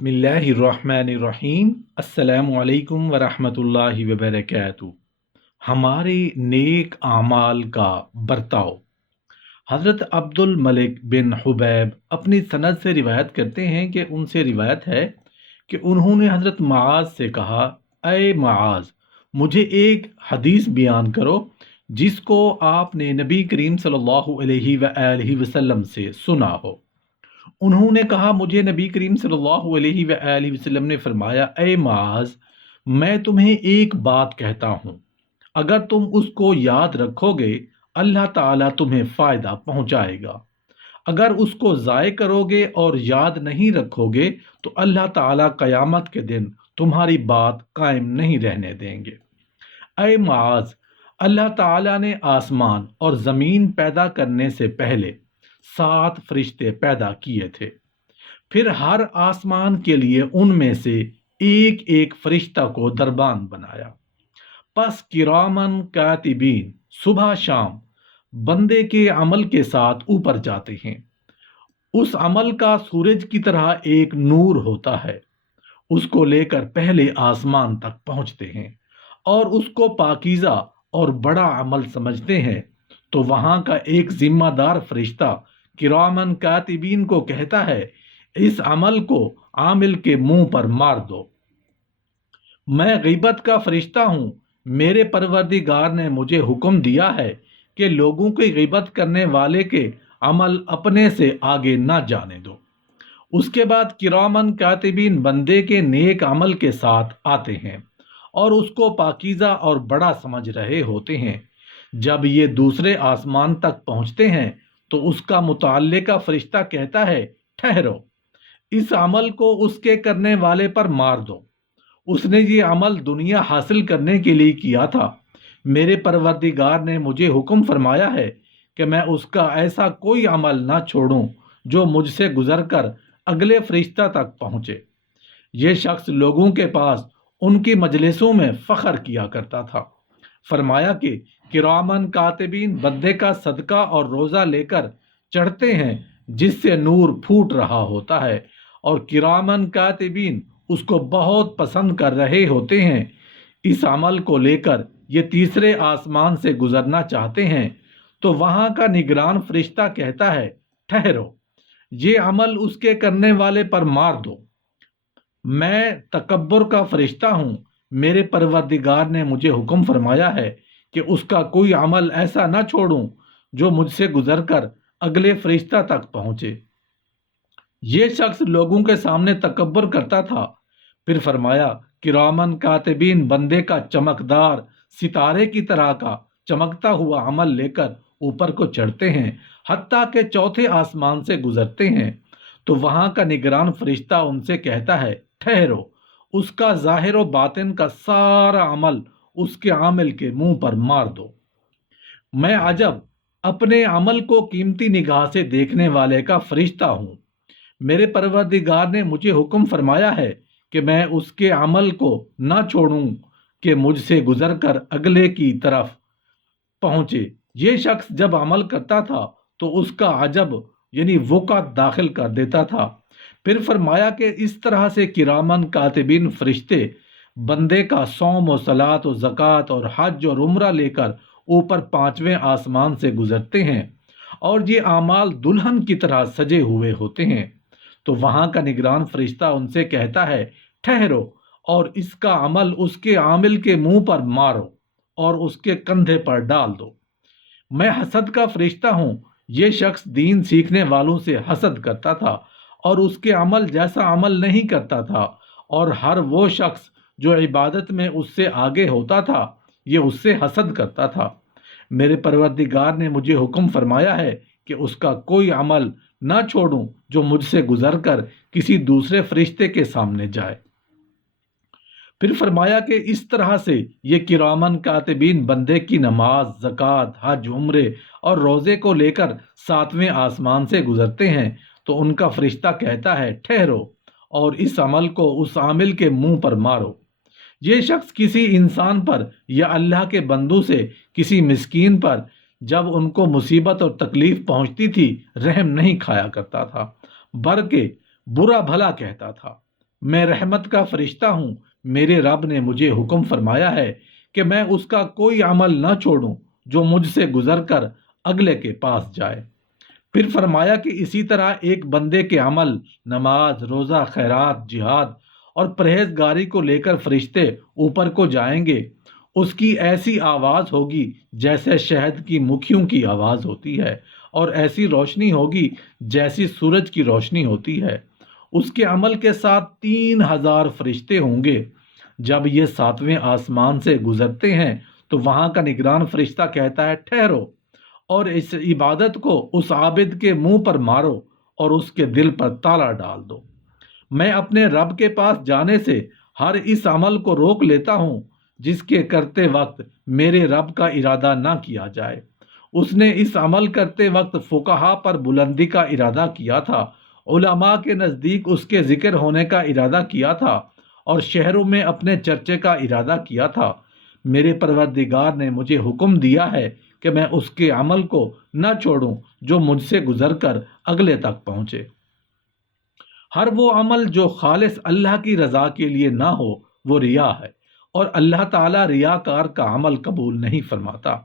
बिस्मिल्लाहिर्रहमानिर्रहीम। अस्सलामुअलैकुम वरहमतुल्लाहि वबरकातुहू। हमारे नेक आमाल का बर्ताव। हज़रत अब्दुल मलिक बिन हुबैब अपनी सनद से रिवायत करते हैं कि उनसे रिवायत है कि उन्होंने हज़रत मुआज़ से कहा, अय मुआज़, मुझे एक हदीस बयान करो जिसको आपने नबी करीम सल्लल्लाहु अलैहि वसल्लम से सुना हो। उन्होंने कहा, मुझे नबी करीम सल्लल्लाहु अलैहि वसल्लम ने फरमाया, ए मुआज़, मैं तुम्हें एक बात कहता हूँ, अगर तुम उसको याद रखोगे अल्लाह ताला तुम्हें फ़ायदा पहुँचाएगा। अगर उसको ज़ाय करोगे और याद नहीं रखोगे तो अल्लाह ताला क़यामत के दिन तुम्हारी बात कायम नहीं रहने देंगे। ए मुआज़, अल्लाह ताला ने आसमान और ज़मीन पैदा करने से पहले 7 फरिश्ते पैदा किए थे। फिर हर आसमान के लिए उनमें से एक एक फरिश्ता को दरबान बनाया। पस किरामन कातिबीन सुबह शाम बंदे के अमल के साथ ऊपर जाते हैं। उस अमल का सूरज की तरह एक नूर होता है। उसको लेकर पहले आसमान तक पहुंचते हैं और उसको पाकीज़ा और बड़ा अमल समझते हैं। तो वहां का एक जिम्मेदार फरिश्ता किरामन कातिबीन को कहता है, इस अमल को आमिल के मुंह पर मार दो। मैं ग़ीबत का फरिश्ता हूँ। मेरे परवरदिगार ने मुझे हुक्म दिया है कि लोगों की ग़ीबत करने वाले के अमल अपने से आगे ना जाने दो। उसके बाद किरामन कातिबीन बंदे के नेक अमल के साथ आते हैं और उसको पाकीज़ा और बड़ा समझ रहे होते हैं। जब ये दूसरे आसमान तक पहुँचते हैं तो उसका मुतअल्लिका फरिश्ता कहता है, ठहरो, इस अमल को उसके करने वाले पर मार दो। उसने ये अमल दुनिया हासिल करने के लिए किया था। मेरे परवरदिगार ने मुझे हुक्म फरमाया है कि मैं उसका ऐसा कोई अमल ना छोड़ूं जो मुझसे गुजरकर अगले फरिश्ता तक पहुँचे। ये शख्स लोगों के पास उनकी मजलिसों में फ़ख्र किया करता था। फरमाया कि किरामन कातिबीन बंदे का सदका और रोज़ा लेकर चढ़ते हैं जिससे नूर फूट रहा होता है और किरामन कातिबीन उसको बहुत पसंद कर रहे होते हैं। इस अमल को लेकर ये तीसरे आसमान से गुजरना चाहते हैं तो वहाँ का निगरान फरिश्ता कहता है, ठहरो, ये अमल उसके करने वाले पर मार दो। मैं तकब्बुर का फरिश्ता हूँ। मेरे परवरदिगार ने मुझे हुक्म फरमाया है कि उसका कोई अमल ऐसा ना छोड़ूं जो मुझसे गुजरकर अगले फरिश्ता तक पहुँचे। ये शख्स लोगों के सामने तकब्बुर करता था। फिर फरमाया, किरामन कातिबीन बंदे का चमकदार सितारे की तरह का चमकता हुआ अमल लेकर ऊपर को चढ़ते हैं, हत्ता के चौथे आसमान से गुजरते हैं तो वहां का निगरान फरिश्ता उनसे कहता है, ठहरो, उसका ज़ाहिर व बातिन का सारा अमल उसके आमिल के मुंह पर मार दो। मैं अजब अपने अमल को कीमती निगाह से देखने वाले का फरिश्ता हूँ। मेरे परवरदिगार ने मुझे हुक्म फरमाया है कि मैं उसके अमल को ना छोड़ूं कि मुझसे गुजरकर अगले की तरफ पहुंचे। ये शख्स जब अमल करता था तो उसका अजब यानी वक़्त दाखिल कर देता था। फिर फरमाया कि इस तरह से किरामन कातिबीन फरिश्ते बंदे का सौम और सलात और ज़कात और हज और उम्रा लेकर ऊपर 5वें आसमान से गुजरते हैं और ये आमाल दुल्हन की तरह सजे हुए होते हैं। तो वहाँ का निगरान फरिश्ता उनसे कहता है, ठहरो और इसका अमल उसके आमिल के मुंह पर मारो और उसके कंधे पर डाल दो। मैं हसद का फरिश्ता हूँ। ये शख्स दीन सीखने वालों से हसद करता था और उसके अमल जैसा अमल नहीं करता था और हर वो शख्स जो इबादत में उससे आगे होता था ये उससे हसद करता था। मेरे परवरदिगार ने मुझे हुक्म फरमाया है कि उसका कोई अमल ना छोड़ूं जो मुझसे गुजरकर किसी दूसरे फरिश्ते के सामने जाए। फिर फरमाया कि इस तरह से ये किरामन कातिबीन बंदे की नमाज, ज़कात, हज, उम्रे और रोज़े को लेकर 7वें आसमान से गुजरते हैं तो उनका फरिश्ता कहता है, ठहरो और इस अमल को उस आमिल के मुंह पर मारो। ये शख्स किसी इंसान पर या अल्लाह के बंदों से किसी मिस्कीन पर जब उनको मुसीबत और तकलीफ पहुंचती थी रहम नहीं खाया करता था, बल्कि बुरा भला कहता था। میں رحمت کا فرشتہ ہوں، میرے رب نے مجھے حکم فرمایا ہے کہ میں اس کا کوئی عمل نہ چھوڑوں جو مجھ سے گزر کر اگلے کے پاس جائے۔ پھر فرمایا کہ اسی طرح ایک بندے کے عمل، نماز، روزہ، خیرات، جہاد اور پرہیزگاری کو لے کر فرشتے اوپر کو جائیں گے۔ اس کی ایسی آواز ہوگی جیسے شہد کی مکھیوں کی آواز ہوتی ہے، اور ایسی روشنی ہوگی جیسی سورج کی روشنی ہوتی ہے۔ اس کے عمل کے ساتھ 3000 فرشتے ہوں گے۔ جب یہ 7ویں آسمان سے گزرتے ہیں تو وہاں کا نگران فرشتہ کہتا ہے، ٹھہرو اور اس عبادت کو اس عابد کے منہ پر مارو اور اس کے دل پر تالا ڈال دو۔ میں اپنے رب کے پاس جانے سے ہر اس عمل کو روک لیتا ہوں جس کے کرتے وقت میرے رب کا ارادہ نہ کیا جائے۔ اس نے اس عمل کرتے وقت فقہا پر بلندی کا ارادہ کیا تھا، علماء کے نزدیک اس کے ذکر ہونے کا ارادہ کیا تھا، اور شہروں میں اپنے چرچے کا ارادہ کیا تھا۔ میرے پروردگار نے مجھے حکم دیا ہے کہ میں اس کے عمل کو نہ چھوڑوں جو مجھ سے گزر کر اگلے تک پہنچے۔ ہر وہ عمل جو خالص اللہ کی رضا کے لیے نہ ہو وہ ریا ہے، اور اللہ تعالیٰ ریاکار کا عمل قبول نہیں فرماتا۔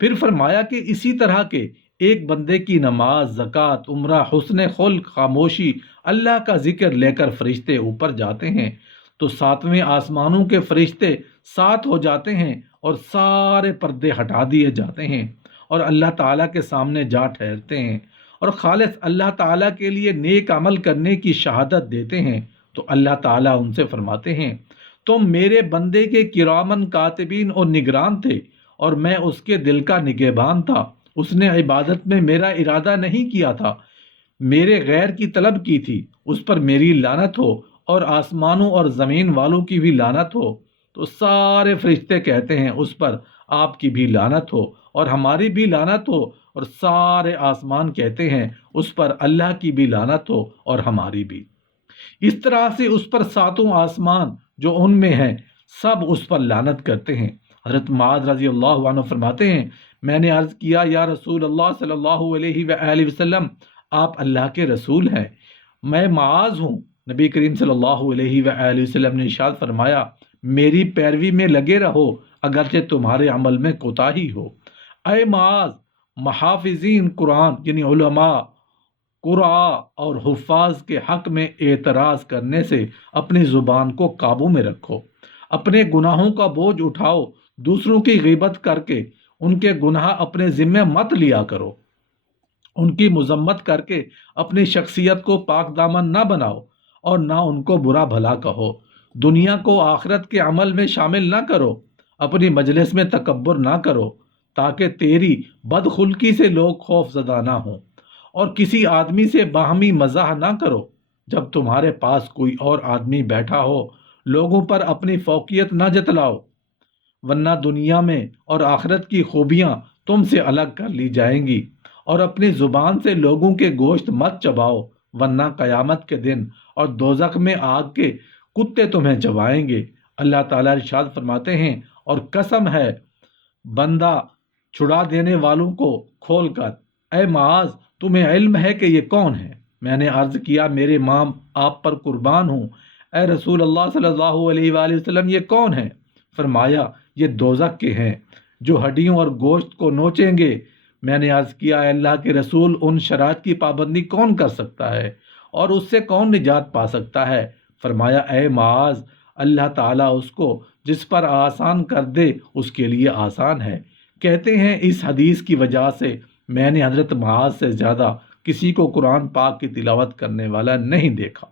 پھر فرمایا کہ اسی طرح کے ایک بندے کی نماز، زکوٰۃ، عمرہ، حسن خلق، خاموشی، اللہ کا ذکر لے کر فرشتے اوپر جاتے ہیں تو 7ویں آسمانوں کے فرشتے 7 ہو جاتے ہیں اور سارے پردے ہٹا دیے جاتے ہیں اور اللہ تعالیٰ کے سامنے جا ٹھہرتے ہیں اور خالص اللہ تعالیٰ کے لیے نیک عمل کرنے کی شہادت دیتے ہیں۔ تو اللہ تعالیٰ ان سے فرماتے ہیں، تم میرے بندے کے کرامن کاتبین اور نگران تھے، اور میں اس کے دل کا نگہبان تھا۔ اس نے عبادت میں میرا ارادہ نہیں کیا تھا، میرے غیر کی طلب کی تھی، اس پر میری لعنت ہو، اور آسمانوں اور زمین والوں کی بھی لعنت ہو۔ تو سارے فرشتے کہتے ہیں اس پر آپ کی بھی لعنت ہو اور ہماری بھی لعنت ہو، اور سارے آسمان کہتے ہیں اس پر اللہ کی بھی لعنت ہو اور ہماری بھی۔ اس طرح سے اس پر 7 آسمان جو ان میں ہیں سب اس پر لعنت کرتے ہیں۔ حضرت معاذ رضی اللہ عنہ فرماتے ہیں، میں نے عرض کیا، یا رسول اللہ صلی اللہ علیہ وآلہ وسلم، آپ اللہ کے رسول ہیں، میں معاذ ہوں۔ نبی کریم صلی اللہ علیہ وآلہ وسلم نے ارشاد فرمایا، میری پیروی میں لگے رہو اگرچہ تمہارے عمل میں کوتاہی ہو۔ اے معاذ، محافظین قرآن یعنی علماء، قراء اور حفاظ کے حق میں اعتراض کرنے سے اپنی زبان کو قابو میں رکھو، اپنے گناہوں کا بوجھ اٹھاؤ، دوسروں کی غیبت کر کے ان کے گناہ اپنے ذمہ مت لیا کرو، ان کی مذمت کر کے اپنی شخصیت کو پاک دامن نہ بناؤ اور نہ ان کو برا بھلا کہو، دنیا کو آخرت کے عمل میں شامل نہ کرو، اپنی مجلس میں تکبر نہ کرو تاکہ تیری بدخلقی سے لوگ خوف زدہ نہ ہوں، اور کسی آدمی سے باہمی مزاح نہ کرو جب تمہارے پاس کوئی اور آدمی بیٹھا ہو، لوگوں پر اپنی فوقیت نہ جتلاؤ، ورنہ دنیا میں اور آخرت کی خوبیاں تم سے الگ کر لی جائیں گی، اور اپنی زبان سے لوگوں کے گوشت مت چباؤ، ورنہ قیامت کے دن اور دوزخ میں آگ کے کتے تمہیں چبائیں گے۔ اللہ تعالیٰ ارشاد فرماتے ہیں، اور قسم ہے بندہ چھڑا دینے والوں کو کھول کر، اے معاذ، تمہیں علم ہے کہ یہ کون ہے؟ میں نے عرض کیا، میرے مام آپ پر قربان ہوں، اے رسول اللہ صلی اللہ علیہ وآلہ وسلم، یہ کون ہے؟ فرمایا، یہ دوزخ کے ہیں جو ہڈیوں اور گوشت کو نوچیں گے۔ میں نے عرض کیا، اے اللہ کے رسول، ان شرائط کی پابندی کون کر سکتا ہے اور اس سے کون نجات پا سکتا ہے؟ فرمایا، اے معاذ، اللہ تعالیٰ اس کو جس پر آسان کر دے اس کے لیے آسان ہے۔ کہتے ہیں اس حدیث کی وجہ سے میں نے حضرت معاذ سے زیادہ کسی کو قرآن پاک کی تلاوت کرنے والا نہیں دیکھا۔